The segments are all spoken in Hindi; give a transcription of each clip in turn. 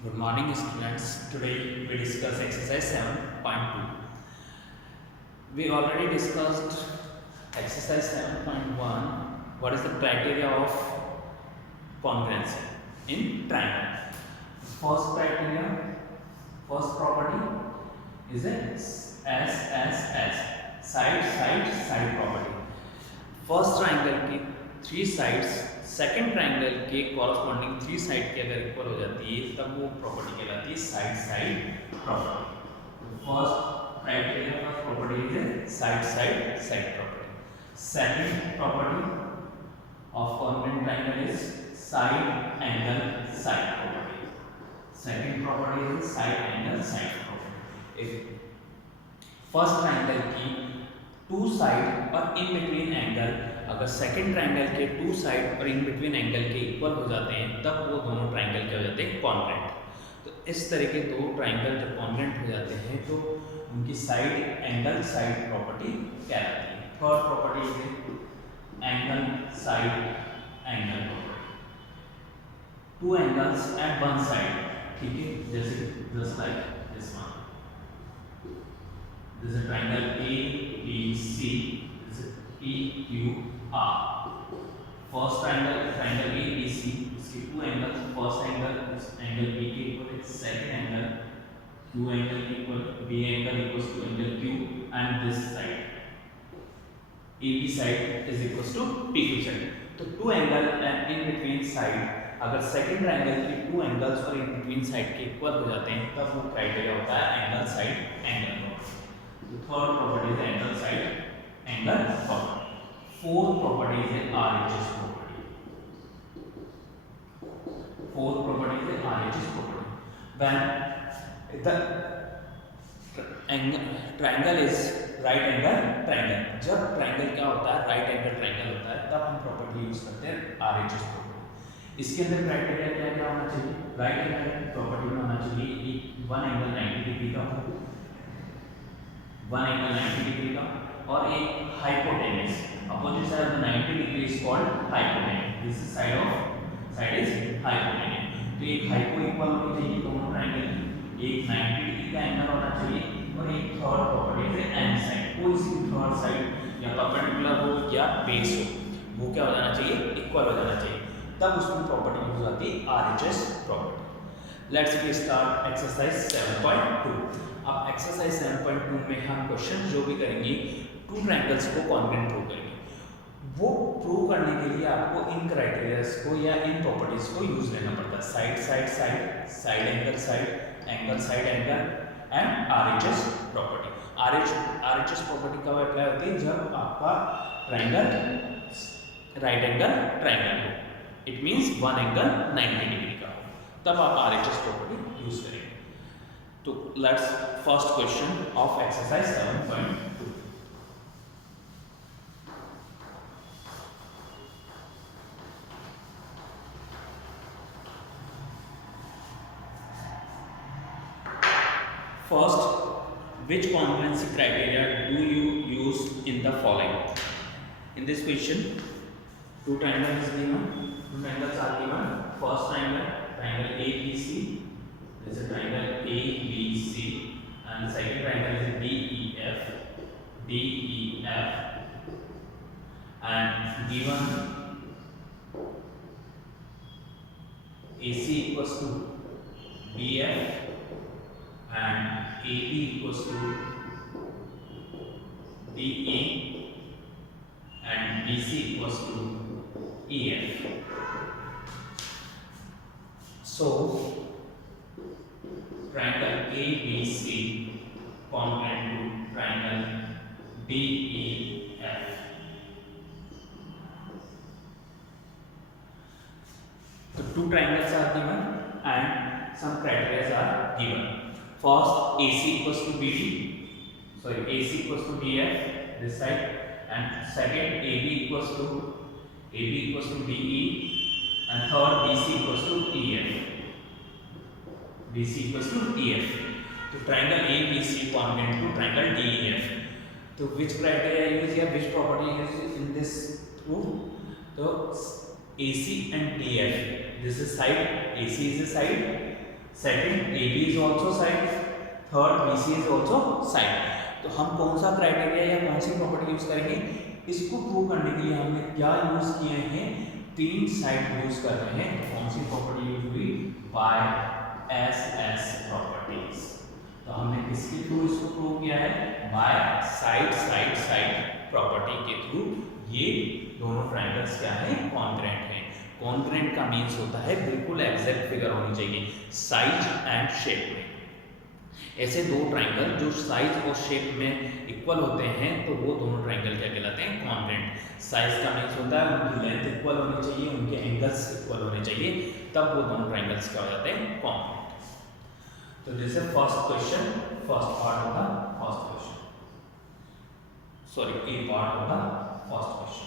Good morning, students. Today we discuss exercise 7.2. We already discussed exercise 7.1. What is the criteria of congruency in triangle? First criteria, first property is a side property. First triangle की थ्री साइड्स सेकंड ट्राइंगल के कॉरस्पॉन्डिंग थ्री साइड के अगर इक्वल हो जाती है तब वो प्रॉपर्टी कहलाती है side property. First criteria first property is side property. Second property of congruent triangle is side angle side property. Second property is side angle side property. First triangle की टू साइड और इन बिटवीन एंगल अगर सेकंड ट्राइंगल के टू साइड और इन बिटवीन एंगल के इक्वल हो जाते हैं तब वो दोनों ट्राइंगल क्या हो जाते हैं, कॉन्ग्रुएंट। तो इस तरह के दो ट्राइंगल जब कॉन्ग्रुएंट हो जाते हैं तो उनकी साइड एंगल साइड प्रॉपर्टी कहलाती है। थर्ड प्रॉपर्टी है angle side angle property. Two angles eight one side, ठीक है, जैसे just like this one, this is a triangle ABC, this is PQR. First triangle ABC, इसके two angles, first angle is angle B के equal है, second angle Q angle equal, B angle equals to angle Q, and this side AB side is equals to PQ side. तो two angle and in between side अगर सेकंड ट्राइंगल के टू एंगल्स और इन बिटवीन साइड के इक्वल हो जाते हैं तब वो क्राइटेरिया होता है angle side angle. The third property is angle side angle property. Fourth property is RHS property. Fourth property is RHS property. When the triangle is right angle triangle, जब triangle क्या होता है, right angle triangle होता है, तब हम property यूज करते हैं RHS property। इसके अंदर क्राइटेरिया क्या क्या होना चाहिए, राइट एंगल प्रॉपर्टी में होना चाहिए वन एंगल 90 डिग्री का हो, वन एंगल 90 डिग्री का, और एक hypotenuse opposite side of 90 degree is called hypotenuse. This side is hypotenuse. तो एक हाइपो इक्वल होनी चाहिए दोनों ट्रायंगल की, एक 90 डिग्री का एंगल होना चाहिए, और एक थर्ड प्रॉपर्टी है एंड साइड, कोई सी थर्ड साइड या परपेंडिकुलर हो या बेस हो, वो क्या हो जाना चाहिए, इक्वल हो जाना चाहिए, तब उसमें प्रॉपर्टी यूज होती है RHS property. Let's we start exercise 7.2। अब एक्सरसाइज 7.2 में हम क्वेश्चन जो भी करेंगे टू ट्रायंगल्स को कॉन्ग्रुएंट प्रूव करेंगे। वो प्रूव करने के लिए आपको इन क्राइटेरियाज को या इन प्रॉपर्टीज को यूज लेना पड़ता है, side angle side angle and RHS property. RHS property कब अप्लाई होती है, जब आपका ट्रायंगल राइट एंगल ट्रायंगल हो, it means one angle 90 degree का हो, तब आप आरएचएस प्रॉपर्टी यूज करेंगे। तो let's first question of exercise 7.2। First, which congruency criteria do you use in the following? In this question, two triangles is given. Two triangles are given. First triangle ABC. This is triangle ABC, and the second triangle is DEF, and given AC equals to BF and AB equals to DE and BC equals to EF. So triangle ABC congruent to triangle DEF. So two triangles are given and some criteria are given. First, AC equals to AC equals to DF this side, and second AB equals to DE, and third BC equals to EF. तो triangle ABC congruent to triangle DEF. तो which criteria use या which property use in this proof? तो AC and DF, this is side, AC is a side, second A B is also side, third B C is also side. तो हम कौन सा क्राइटेरिया या कौन सी प्रॉपर्टी यूज करेंगे, इसको प्रूव करने के लिए हमने क्या यूज किए हैं, तीन साइड यूज कर रहे हैं। कौन सी प्रॉपर्टी यूज हुई, बाय एस एस प्रॉपर्टीज। तो हमने किसके थ्रू इसको प्रूव किया है, by side side side property के थ्रू। ये दोनों ट्रायंगल्स क्या है, कॉन्ग्रुएंट हैं। कॉन्ग्रुएंट का मीन्स होता है बिल्कुल एग्जैक्ट फिगर होनी चाहिए साइज एंड शेप में। ऐसे दो ट्रायंगल जो साइज और शेप में इक्वल होते हैं तो वो दोनों ट्रायंगल क्या कहलाते हैं, कॉन्ग्रुएंट। साइज का मीन्स होता है उनकी लेंथ इक्वल होनी चाहिए, उनके एंगल्स इक्वल होने चाहिए, तब वो दोनों ट्रायंगल्स क्या हो जाते हैं, कॉन्ग्रुएंट। तो जैसे फर्स्ट क्वेश्चन, फर्स्ट पार्ट होगा first question, sorry A part होगा फर्स्ट क्वेश्चन।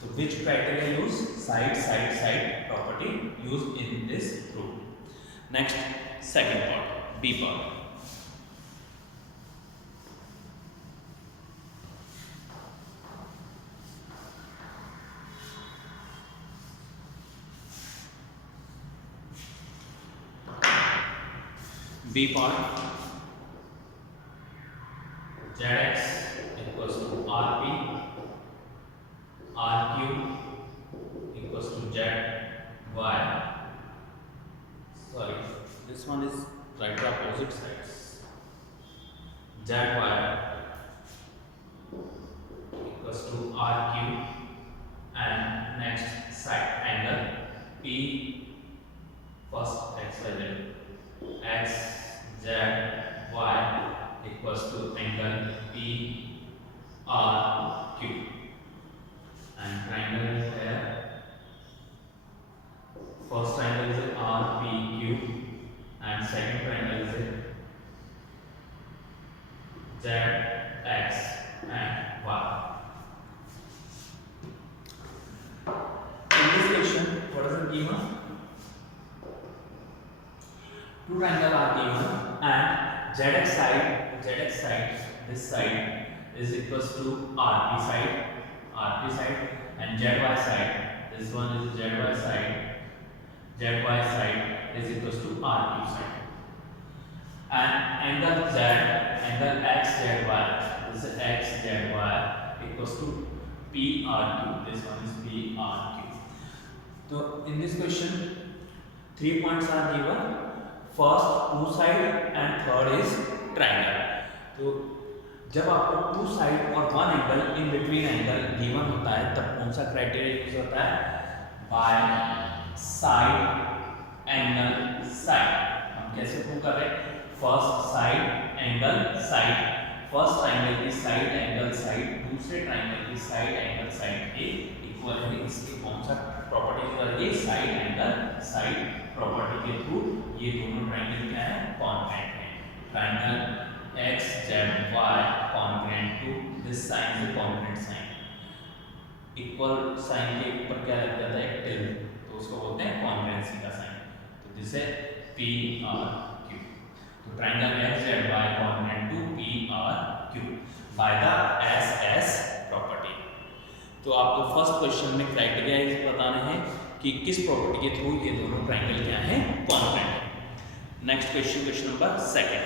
तो which criteria use, side side side property use in this proof. Next second part, B part. B part, Zx equals to Rp, Rq equals to Zy. Sorry, this one is right opposite sides. Zy equals to Rq and next side angle P, first x y z, x z y equals to angle P R Q and triangle is here. First triangle is R P Q and second triangle is Z X and Y. In this question, what is the given? Two triangles are given and ZX side, this side is equals to RP side and ZY side, this one is ZY side is equals to RQ side. And angle Z, angle XZY, this is XZY equals to PRQ, this one is PRQ. So in this question, 3 points are given. First two side and third is triangle. तो जब आपको टू साइड और one angle in between angle given होता है तब कौन सा क्राइटेरिया यूज होता है, बाय साइड एंगल साइड। हम कैसे प्रूव कर रहे हैं, first side angle side, first triangle की साइड एंगल साइड दूसरे ट्रायंगल की साइड एंगल साइड के इक्वल है। इसकी कौन सा प्रॉपर्टी यूज है, साइड एंगल साइड प्रॉपर्टी के थ्रू ये दोनों ट्रायंगल क्या है, कॉन्ग्रुएंट है। Triangle X Z Y congruent to this sign से कॉन्ग्रुएंट साइन, इक्वल साइन के ऊपर क्या लग जाता है, टिल्ड, तो उसको बोलते हैं कॉन्ग्रुएंसी का साइन। तो दिस है पी आर क्यू। तो triangle X Z Y congruent to P R Q by the S S property. तो आपको फर्स्ट क्वेश्चन में क्राइटेरिया बताने हैं कि किस प्रॉपर्टी के थ्रू ये दोनों ट्रायंगल क्या है, कॉन्ग्रुएंट है। Next question, question number second.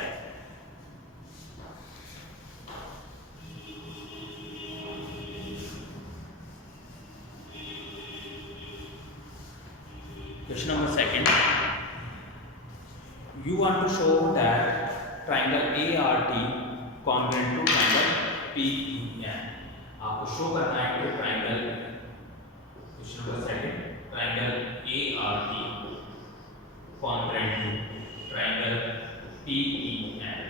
Question number second, you want to show that triangle ART congruent to triangle PEN। आपको शो करना है कि triangle, question number second, triangle ART congruent to triangle PEN।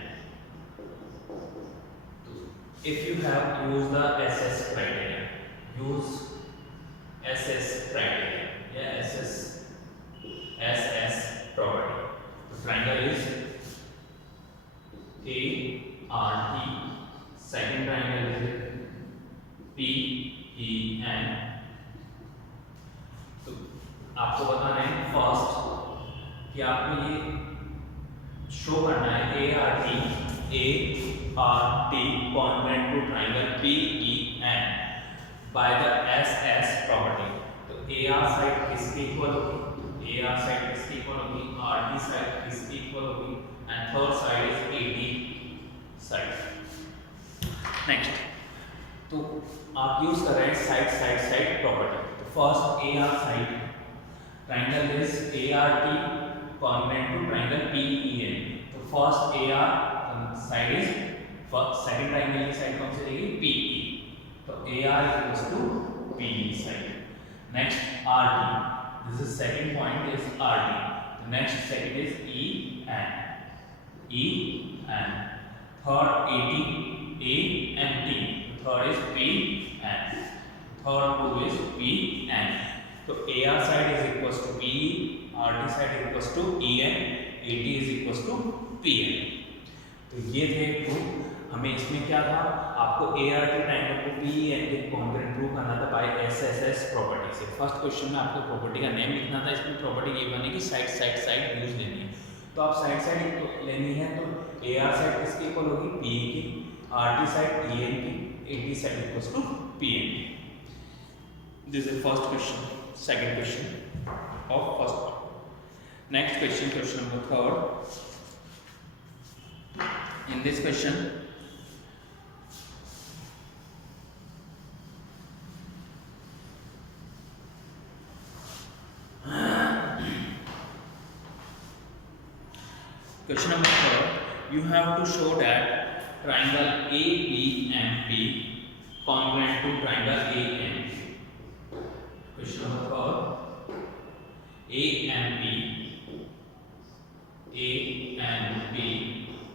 If you have used the SS criteria, use SS criteria, yeah, SS property। The triangle is ART, second triangle is PEN। तो आपको बताना है फर्स्ट कि आपको ये शो करना है ART congruent to triangle PEN by the SS property। तो AR साइड किसके इक्वल होगी, AR साइड किसके इक्वल होगी, RT साइड किसके नेक्स्ट, तो आप यूज कर रहे हैं साइड साइड साइड प्रॉपर्टी। तो first A R side triangle is A R T congruent to triangle P E N. तो first A R side is second triangle की साइड कौन सी रहेगी, पी ई। तो A R equals to P E side. Next R T, this is second point is R T. Next second is E N, E N. Third A T, A N T. Third is P N, third two is P N. तो A R side is equals to P E, R T side equals to E N, A T is equals to P N. तो ये थे प्रूफ। हमें इसमें क्या था, आपको ए आर टी ट्रायंगल को पी एन के कॉन्ग्रुएंट प्रूव करना था by S S S property से। फर्स्ट क्वेश्चन में आपको प्रॉपर्टी का नेम लिखना था, इसमें प्रॉपर्टी ये बनी कि साइड साइड साइड यूज लेनी है। तो आप साइड साइड लेनी है तो ए आर साइड किसके इक्वल होगी, पी की, R T side E N की, A T side equals to P N. This is first question, second question of first. Next question, question number third. In this question, question number 4, you have to show that triangle ABMP congruent to triangle AMP. Question number 4, AMP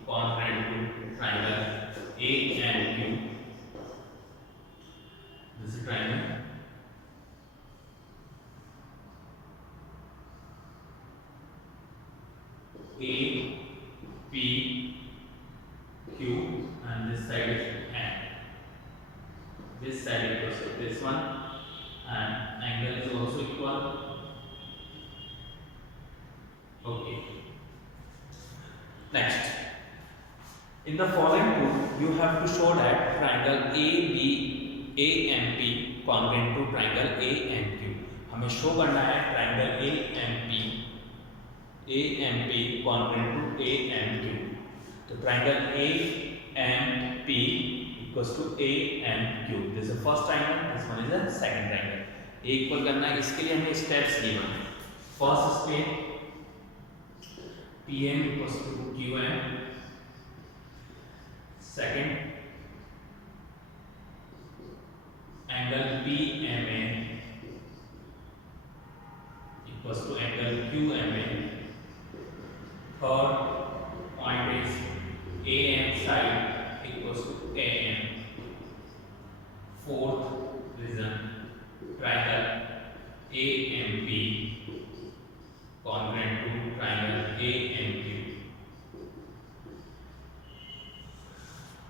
congruent to triangle AMQ. This is triangle A P Q and this side is N. This side equals to this one and angle is also equal. Okay. Next, in the following proof, you have to show that triangle AMP congruent to triangle AMQ. हमें शो करना है triangle AMP congruent to AMQ. तो triangle AMP equals to AMQ. This is the first triangle, this one is the second triangle. A equal करना है, इसके लिए हमें स्टेप्स गिवन है। First step PM equals to QM. Second, angle PMA equals to angle QMA. Third point is AM side equals to AM. Fourth reason, triangle AMP congruent to triangle AMQ.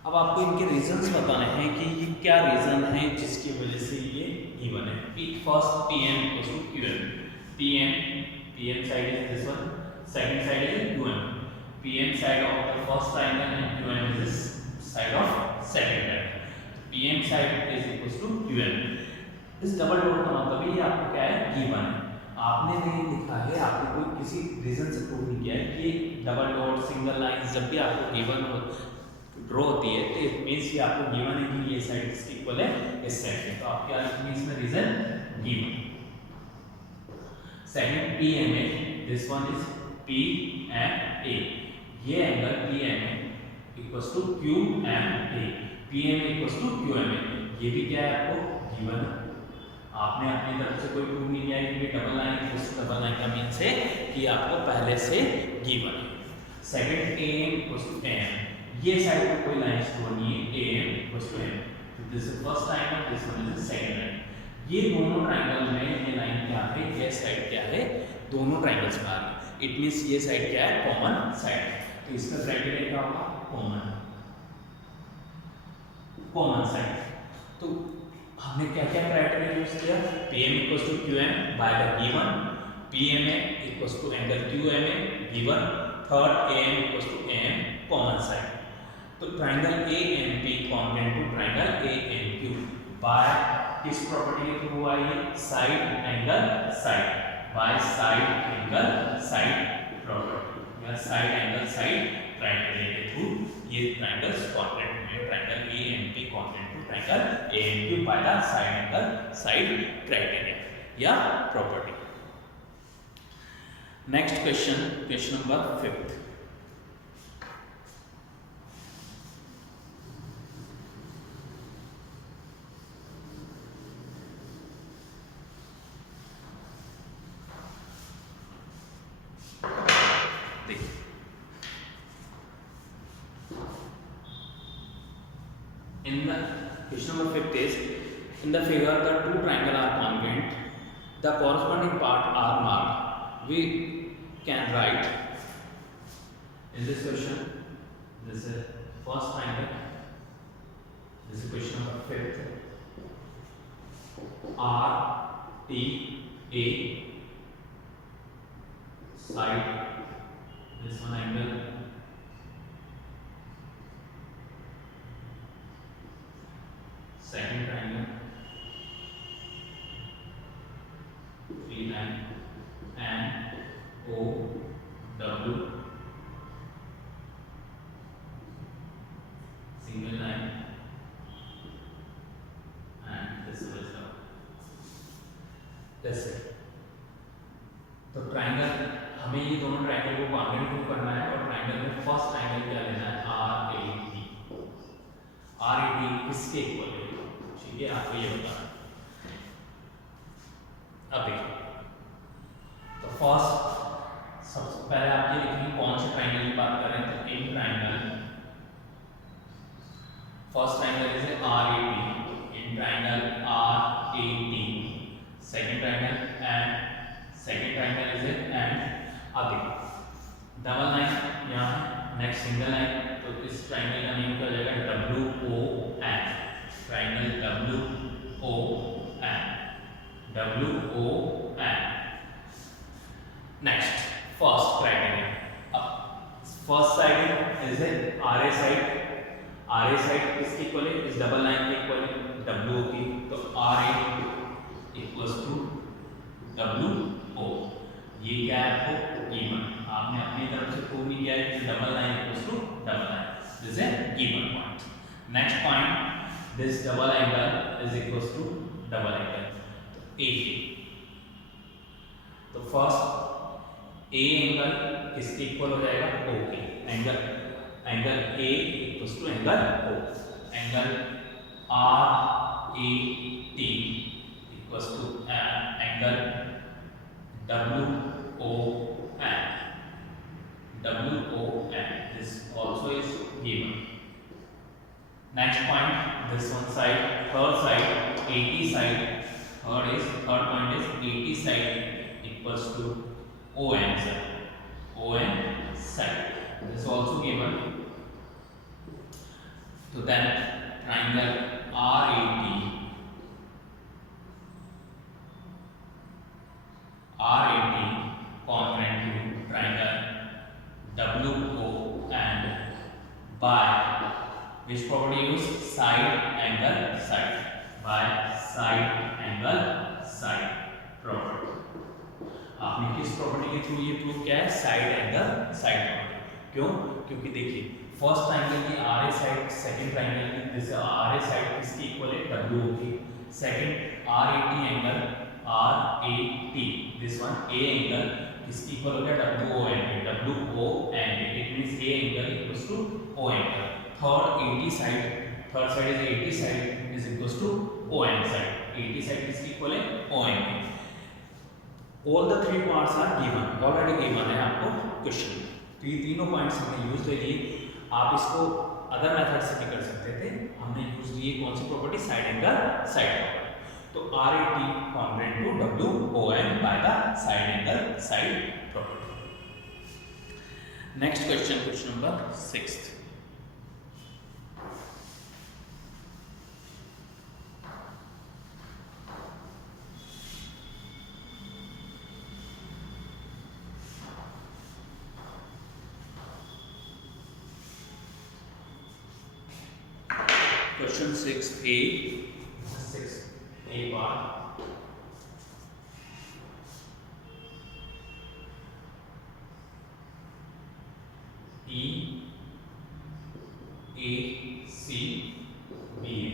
अब आपको इनके रीजंस बताने हैं कि ये क्या रीजन है जिसकी वजह से ये गिवन है। First PM equals to QM. PM side is this one, second side is QM. PM side of the first triangle and QM is this side of second triangle. PM side is equals to QM. इस डबल डॉट का मतलब ये आपको क्या है, गिवन है। आपने नहीं लिखा है, आपने कोई किसी रीजन से प्रूव नहीं किया है कि डबल डॉट सिंगल लाइन जब भी आपको गिवन ड्रॉ होती है तो इट मींस ये आपको गिवन है कि ये साइड इसके इक्वल है इस साइड के। तो आप क्या लिखेंगे इसमें, reason given. Second PMA, this one is PMA, ये angle PMA equals to QMA, PMA equals to QMA, ये भी क्या है आपको गिवन है। आपने अपनी तरफ से कोई प्रूव नहीं किया है कि double line equals to double line का मीन्स है कि आपको पहले से गिवन है। Second AM equals to AM, ये साइड में कोई लाइन स्टोर नहीं है, AM इक्वल्स टू AM। तो this is first triangle, this one is second triangle. ये दोनों ट्रायंगल में ये लाइन क्या है, ये साइड क्या है, दोनों ट्रायंगल्स में आ रही है। इट मींस ये साइड क्या है, कॉमन साइड। तो इसका क्राइटेरिया क्या होगा, कॉमन साइड। तो हमने क्या क्या क्राइटेरिया यूज किया, PM equals to QM by the given, PMA equals to angle QMA given, third AM equals to AM common side. तो triangle AMP congruent to triangle AMQ by किस प्रॉपर्टी के थ्रू हुआ, ये side angle side, by side angle side property या साइड एंगल साइड क्राइटेरिया के थ्रू ये ट्रायंगल्स कॉन्ग्रुएंट में triangle AMP triangle ANQ by the side angle side criterion या property. Next question, question number 5th. In the question number 5th is, in the figure the two triangles are congruent, the corresponding part are marked. We can write in this question, this is first triangle, this is question number 5th, R T A side, this one angle, second triangle, 3 line, and O W single line, and this is the that's it. तो ट्राइंगल हमें ये दोनों ट्राइंगल को कॉन्ग्रुएंट प्रूव करना है और ट्राइंगल में फर्स्ट ट्राइंगल क्या लेना है आर ए टी किसके इक्वल है, ठीक है, आपको ये बताना। अब देखिए तो फर्स्ट सबसे पहले आप ये लिखेंगे कौन से ट्राइंगल की बात कर रहे हैं, तो in triangle first triangle is R A T, in triangle R A T, second triangle and second triangle is and अब देखिए डबल लाइन यहाँ नेक्स्ट सिंगल लाइन, तो इस ट्राइंगल का नेम क्या हो जाएगा W O N, triangle W O N, W O N. Next first triangle, अब first side is R A side, R A side किसकी इक्वल है, इस डबल लाइन के इक्वल है डब्ल्यू की, तो R A equals to W O, ये क्या है आपको गिवन, आपने अपनी तरफ से प्रूव नहीं किया है कि double line equals to double line, this is given point. Next point, this double angle is equals to double angle, तो ए, तो फर्स्ट ए एंगल किसके इक्वल हो जाएगा O K, angle A equals to angle O, angle R A T equals to angle W O N, W O N, this also is given. Next point, this one side, third side, eighty side, third point is eighty side equals to O N side, O N side, this also given. तो then triangle R A T, congruent to triangle WO and by which property use side angle side, by side angle side property। आपने किस प्रॉपर्टी के थ्रू ये प्रूव किया है, साइड एंगल साइड प्रॉपर्टी। क्यों, क्योंकि देखिए फर्स्ट ट्राइंगल की R A side second triangle की जैसे आर ए साइड किसकी इक्वल है डब्ल्यू की, second R A T angle R A T, this one A angle किसकी इक्वल हो गया W O N, W O N, it means A angle equals to O angle. Third AT side, third side is eighty side is equals to O N side, eighty side किसकी इक्वल है ओ एन की। All the three parts are given, already given है आपको क्वेश्चन, तो ये तीनों पॉइंट्स हमने यूज ले लिए। आप इसको अदर मेथड से भी कर सकते थे, हमने यूज लिए कौन सी property, side angle side property. तो R A T congruent to W O N by the side angle side property. Next question, question number 6। Question 6A, 6A part, E A C B A,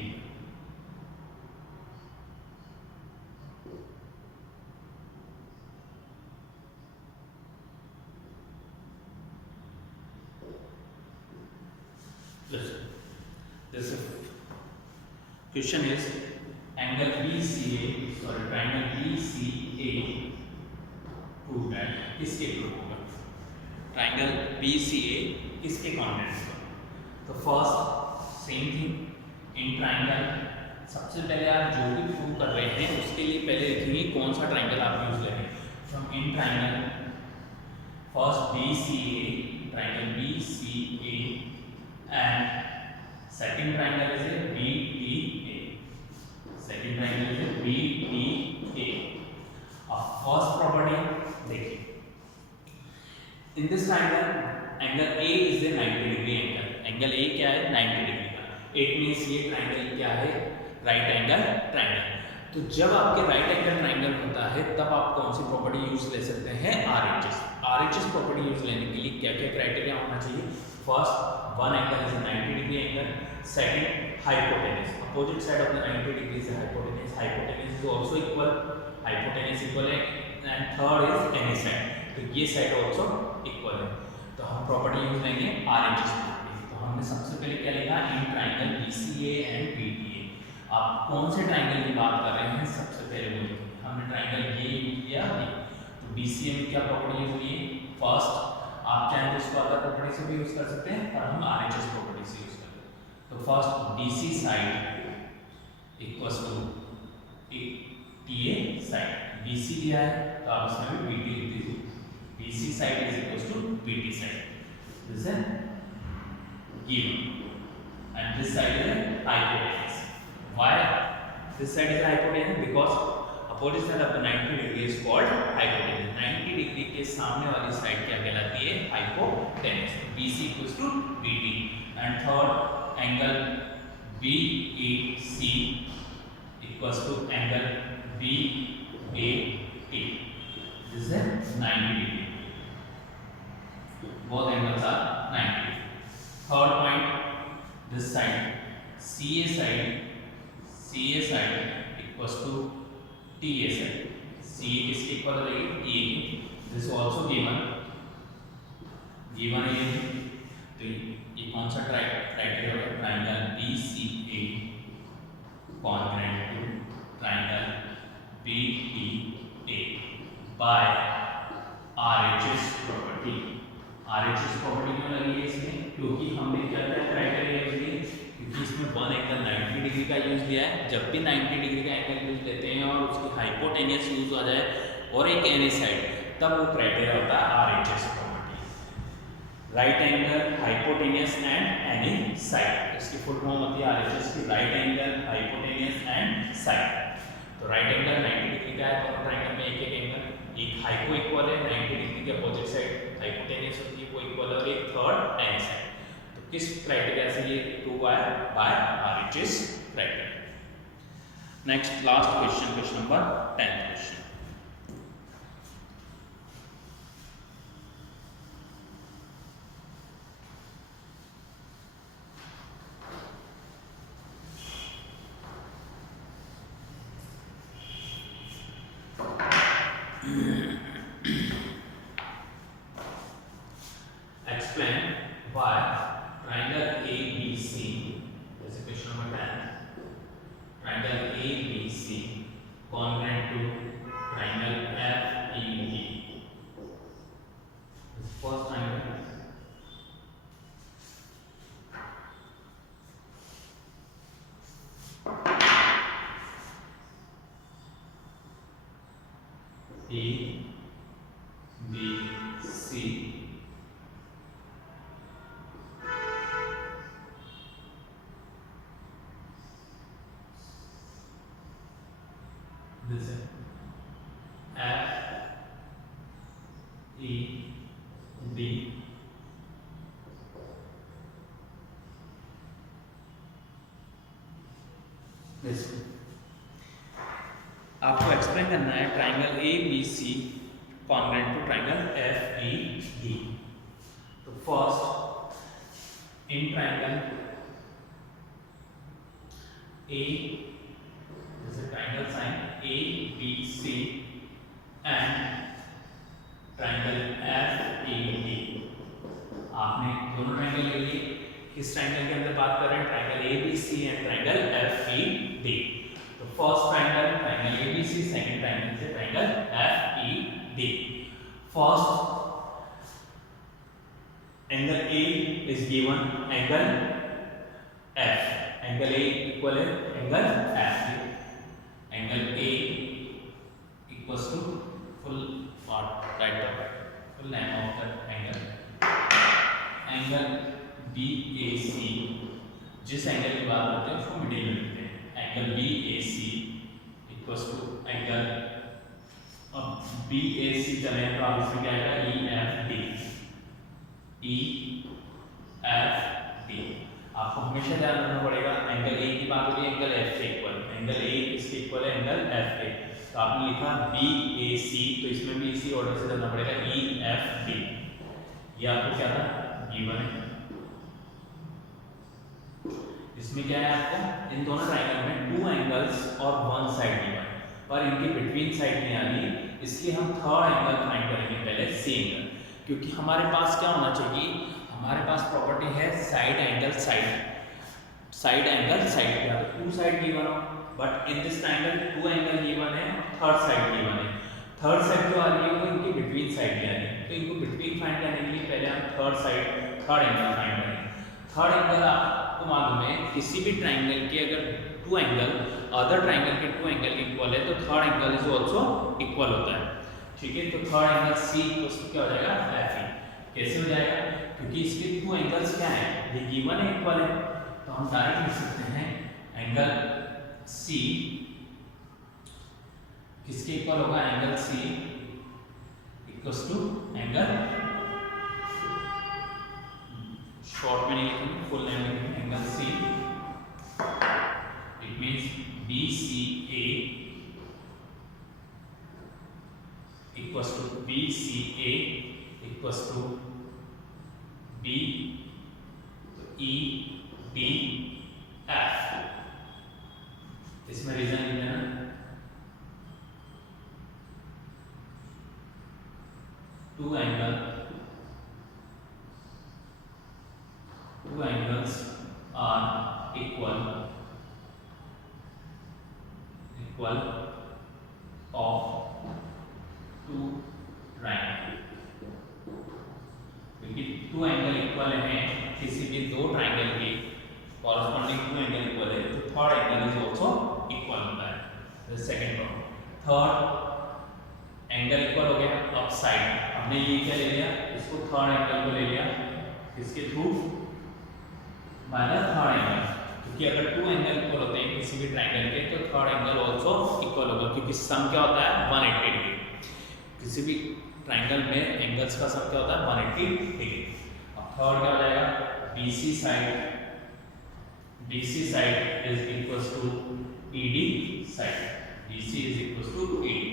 Listen, this question is angle BCA, sorry, triangle BCA prove है किसके प्रूव होगा? ट्राइंगल BCA किसके कॉन्टेंट्स पर? तो first sem thing in triangle, सबसे पहले आप जो भी प्रूव कर रहे हैं उसके लिए पहले लिखेंगे कौन सा ट्राइंगल आप यूज करेंगे। From in triangle first BCA, triangle BCA and second triangle is A BTA, second triangle is A BTA। अब फर्स्ट प्रॉपर्टी देखिए, in this triangle angle A is a 90 degree angle, angle A क्या है 90 डिग्री का, इट मींस ये ट्राइंगल क्या है राइट एंगल ट्राइंगल। तो जब आपके राइट एंगल ट्राइंगल होता है तब आप कौन सी प्रॉपर्टी यूज ले सकते हैं? RHS। RHS प्रॉपर्टी यूज लेने के लिए क्या क्या क्राइटेरिया होना चाहिए? First one angle is 90 degree angle, second hypotenuse, opposite side of the 90 degree से hypotenuse, hypotenuse is also equal, hypotenuse equal है, and third is any side, तो ये साइड आल्सो इक्वल है। तो हम प्रॉपर्टी यूज लेंगे RHS प्रॉपर्टी। तो हमने सबसे पहले क्या लिखा? In triangle BCA and BTA। आप कौन से ट्राइंगल की बात कर रहे हैं सबसे पहले वो लिखिए। हमने ट्राइंगल ये यूज किया, तो BCA में क्या प्रॉपर्टी यूज की? फर्स्ट आप चाहें तो इसको अदर प्रॉपर्टी से भी यूज कर सकते हैं, पर हम RHS प्रॉपर्टी से यूज करते हैं। तो first BC side equals to TA side, BC दिया है तो आप इसमें भी BT लिख दीजिए, BC side is equals to BT side, this is given and this side is hypotenuse. Why this side is hypotenuse? Because opposite side of the 90 degree is called hypotenuse. 90 degree के सामने वाली साइड क्या कहलाती है? hypotenuse. BC equals to BT and third angle BAC equals to angle BAT. This is 90 degree. Both angles are 90 degree. Third point, this side CA side equals to TA side. CA किसके इक्वल रहेगी? TA की। This also given है, तो ये कौन सा क्राइटेरिया होगा? Triangle BCA congruent to triangle BTA by RHS property। RHS property क्यों लगी है इसमें? क्योंकि हमने क्या क्या क्राइटेरिया यूज किए, क्योंकि इसमें वन एंगल 90 डिग्री का यूज लिया है। जब भी 90 डिग्री का एंगल यूज लेते हैं और उसकी हाइपोटेनियस यूज आ जाए और एक एनी साइड, तब वो क्राइटेरिया होता है RHS property, right angle, hypotenuse and any side. इसकी फुल फॉर्म होती है RHS की, right angle, hypotenuse and side. तो राइट एंगल 90 डिग्री का है, दोनों ट्राइंगल में एक एक एंगल, एक हाइपो इक्वल है 90 डिग्री के अपोजिट साइड हाइपोटेनियस होती है वो इक्वल है, और एक थर्ड एनी साइड। तो किस क्राइटेरिया से ये प्रूव आया? By RHS criteria. Next last question, question number 10 question. Explain why triangle ABC, जैसे question number 10, triangle ABC congruent to triangle FED। First triangle ABC this is FED this। आपको एक्सप्लेन करना है triangle ABC congruent to triangle FED। तो फर्स्ट इन ट्राइंगल A, जैसे triangle sign ABC and triangle FED, आपने दोनों ट्राइंगल ले लिए, किस ट्राइंगल के अंदर बात कर रहे हैं? Triangle ABC and triangle FED। तो first triangle ABC, second triangle से triangle FED। First angle A is given angle F, angle A equal है angle F, angle A equals to full name of the angle, angle BAC, जिस एंगल की बात करते हैं उसको मिडिल में लिखते हैं, angle BAC equals to angle, अब BAC चले तो आप इसमें क्या आएगा EFD। आपको हमेशा ध्यान रखना पड़ेगा, एंगल A की बात हो रही है एंगल F के इक्वल, एंगल A किसके इक्वल है? एंगल F के। तो आपने लिखा BAC, तो इसमें भी इसी ऑर्डर से करना पड़ेगा EFD। ये आपको क्या था? गिवन है। इसमें क्या है आपको? इन दोनों ट्रायंगल में 2 एंगल्स और 1 साइड गिवन, पर इनके बिटवीन साइड नहीं आ रही, इसलिए हम थर्ड एंगल फाइंड करेंगे पहले सी एंगल, क्योंकि हमारे पास क्या होना चाहिए? हमारे पास प्रॉपर्टी है side angle side, side angle side क्या तो 2 साइड गिवन हो, but in this triangle 2 angle given है, थर्ड साइड गिवन है। थर्ड साइड जो आ रही है वो इनके बिटवीन साइड की आ रही है, तो इनको बिटवीन फाइंड करने के लिए पहले हम थर्ड एंगल फाइंड करेंगे। थर्ड एंगल आपको मालूम है किसी भी ट्रायंगल के अगर 2 एंगल अदर ट्रायंगल के 2 एंगल इक्वल है तो third angle is also equal होता है, ठीक है। तो थर्ड एंगल C उसको क्या हो जाएगा? FE। कैसे हो जाएगा? क्योंकि इसके 2 एंगल्स क्या है? ये गिवन है, इक्वल है, तो हम डायरेक्ट लिख सकते हैं एंगल C किसके इक्वल होगा? Angle C equals to angle, short में नहीं लिखेंगे, फुल नेम लिखेंगे, angle C it means BCA equals to BCA equals to BEDF। इसमें रीजन लिख देना, two angles are equal of 2 triangle, क्योंकि 2 एंगल इक्वल हैं किसी भी 2 ट्रायंगल के कॉरस्पॉन्डिंग 2 एंगल इक्वल है, तो third angle is also equal होता है। The second problem, third angle equal हो गया, अब साइड हमने ये क्या ले लिया? इसको थर्ड एंगल को ले लिया, इसके through by the third angle, क्योंकि अगर 2 एंगल इक्वल होते हैं किसी भी ट्रायंगल के तो थर्ड एंगल आल्सो इक्वल होगा, क्योंकि सम क्या होता है? 180 डिग्री। किसी भी ट्रायंगल में एंगल्स का सम क्या होता है? 180 डिग्री। अब थर्ड क्या हो जाएगा? BC side is equals to ED side, BC is equals to ED।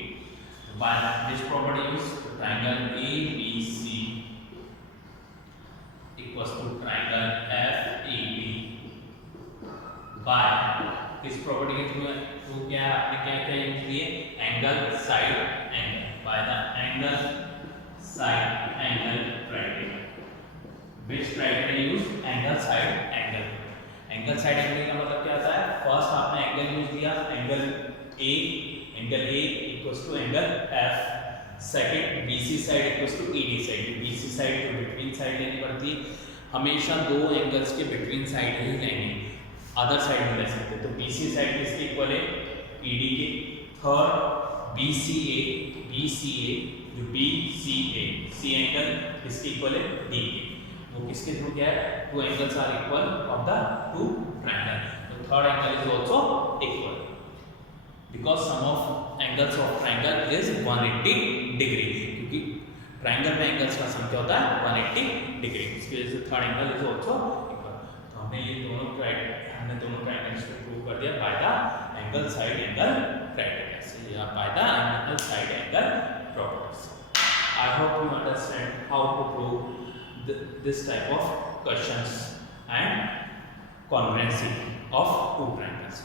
By this property use triangle ABC equals to triangle FED by किस प्रॉपर्टी के थ्रू क्या है? आपने क्या यूज किए? Angle side angle, by the angle side angle criteria. Which criteria use? Angle side angle. Angle side angle का मतलब क्या होता है? फर्स्ट आपने एंगल यूज किया angle A equals to angle F, second BC side equals to ED side. BC side जो बिटवीन साइड लेनी पड़ती है, हमेशा 2 एंगल्स के बिटवीन साइड ही लेंगे, अदर साइड में ले सकते। तो BC साइड किसके इक्वल है? ED के। थर्ड BCA जो BCA C एंगल किसके इक्वल है? D के। वो किसके थ्रू क्या है? 2 angles are equal of the 2 triangle, तो third angle is also equal because sum of angles of triangle is 180 degree, क्योंकि ट्रायंगल में एंगल्स का सम क्या होता है? 180 डिग्री, इसकी वजह से third angle is also equal. तो हमने दोनों ट्रायंगल्स को प्रूव कर दिया bye the angle side angle criteria से, या bye the angle side angle properties. I hope you understand how to prove this type of questions and congruency of 2 triangles.